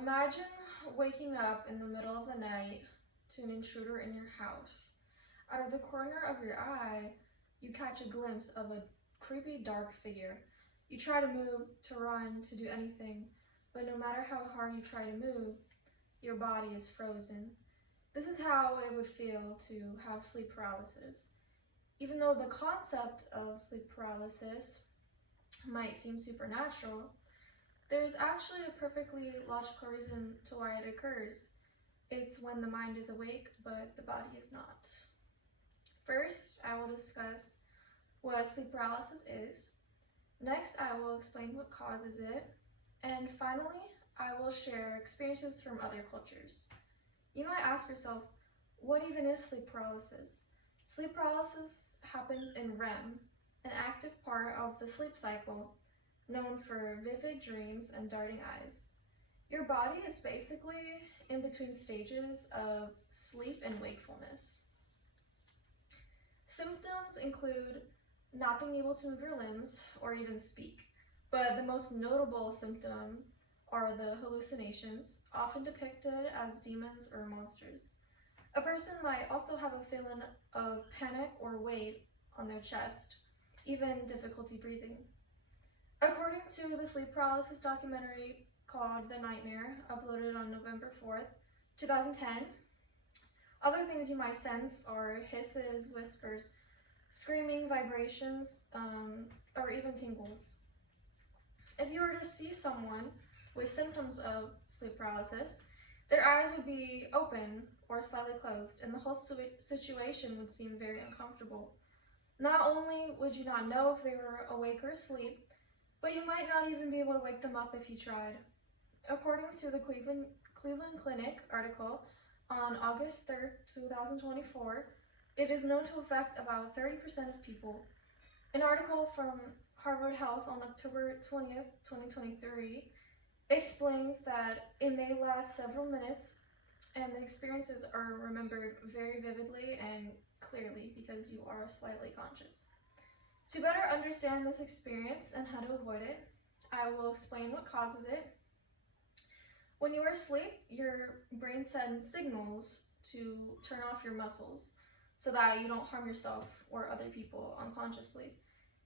Imagine waking up in the middle of the night to an intruder in your house. Out of the corner of your eye, you catch a glimpse of a creepy dark figure. You try to move, to run, to do anything, but no matter how hard you try to move, your body is frozen. This is how it would feel to have sleep paralysis. Even though the concept of sleep paralysis might seem supernatural, there's actually a perfectly logical reason to why it occurs. It's when the mind is awake, but the body is not. First, I will discuss what sleep paralysis is. Next, I will explain what causes it. And finally, I will share experiences from other cultures. You might ask yourself, what even is sleep paralysis? Sleep paralysis happens in REM, an active part of the sleep cycle, known for vivid dreams and darting eyes. Your body is basically in between stages of sleep and wakefulness. Symptoms include not being able to move your limbs or even speak, but the most notable symptom are the hallucinations, often depicted as demons or monsters. A person might also have a feeling of panic or weight on their chest, even difficulty breathing. According to the sleep paralysis documentary called The Nightmare, uploaded on November 4th, 2010, other things you might sense are hisses, whispers, screaming, vibrations, or even tingles. If you were to see someone with symptoms of sleep paralysis, their eyes would be open or slightly closed, and the whole situation would seem very uncomfortable. Not only would you not know if they were awake or asleep, but you might not even be able to wake them up if you tried. According to the Cleveland Clinic article on August 3rd, 2024, it is known to affect about 30% of people. An article from Harvard Health on October 20th, 2023 explains that it may last several minutes and the experiences are remembered very vividly and clearly because you are slightly conscious. To better understand this experience and how to avoid it, I will explain what causes it. When you are asleep, your brain sends signals to turn off your muscles so that you don't harm yourself or other people unconsciously.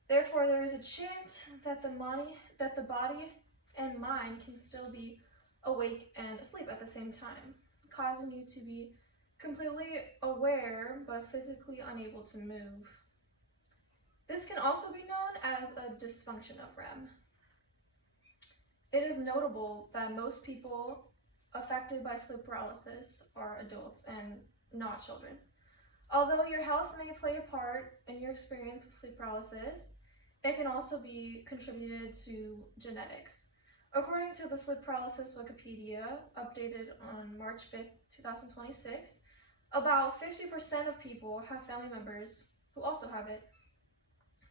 Therefore, there is a chance that the body and mind can still be awake and asleep at the same time, causing you to be completely aware but physically unable to move. This can also be known as a dysfunction of REM. It is notable that most people affected by sleep paralysis are adults and not children. Although your health may play a part in your experience with sleep paralysis, it can also be contributed to genetics. According to the Sleep Paralysis Wikipedia, updated on March 5th, 2026, about 50% of people have family members who also have it.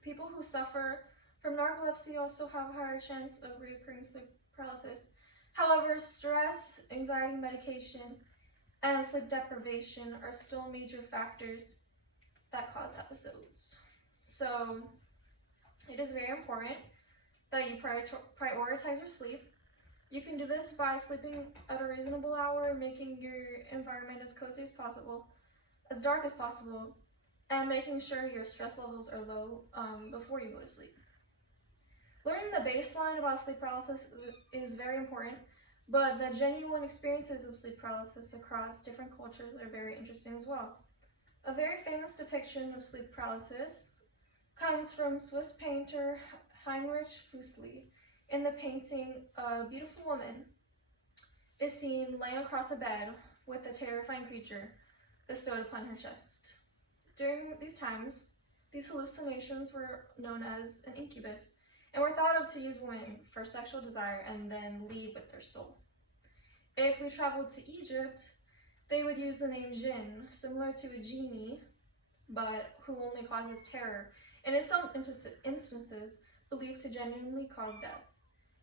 People who suffer from narcolepsy also have a higher chance of recurring sleep paralysis. However, stress, anxiety medication, and sleep deprivation are still major factors that cause episodes. So, it is very important that you prioritize your sleep. You can do this by sleeping at a reasonable hour, making your environment as cozy as possible, as dark as possible, and making sure your stress levels are low before you go to sleep. Learning the baseline about sleep paralysis is very important, but the genuine experiences of sleep paralysis across different cultures are very interesting as well. A very famous depiction of sleep paralysis comes from Swiss painter Heinrich Füssli. In the painting, a beautiful woman is seen laying across a bed with a terrifying creature bestowed upon her chest. During these times, these hallucinations were known as an incubus and were thought of to use women for sexual desire and then leave with their soul. If we traveled to Egypt, they would use the name jinn, similar to a genie, but who only causes terror, and in some instances, believed to genuinely cause death.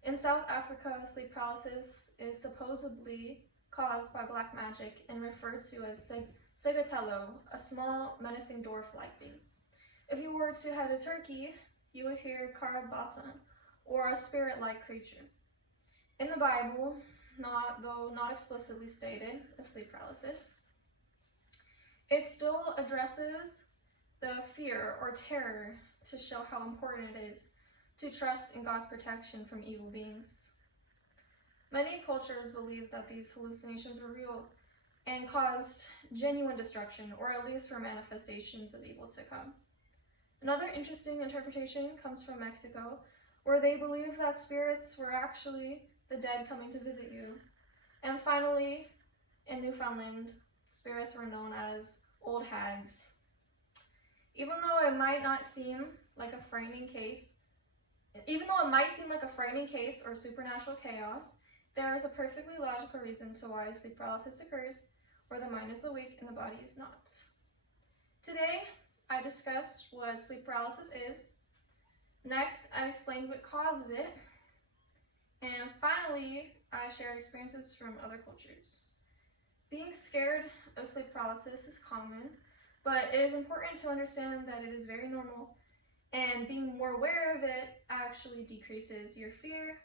In South Africa, sleep paralysis is supposedly caused by black magic and referred to as Segatelo, a small, menacing dwarf-like being. If you were to head to Turkey, you would hear Karabasan, or a spirit-like creature. In the Bible, though not explicitly stated as sleep paralysis. It still addresses the fear or terror to show how important it is to trust in God's protection from evil beings. Many cultures believe that these hallucinations were real and caused genuine destruction, or at least for manifestations of evil to come. Another interesting interpretation comes from Mexico, where they believe that spirits were actually the dead coming to visit you. And finally, in Newfoundland, spirits were known as old hags. Even though it might seem like a frightening case or supernatural chaos, there is a perfectly logical reason to why sleep paralysis occurs, where the mind is awake and the body is not. Today, I discussed what sleep paralysis is. Next, I explained what causes it. And finally, I shared experiences from other cultures. Being scared of sleep paralysis is common, but it is important to understand that it is very normal, and being more aware of it actually decreases your fear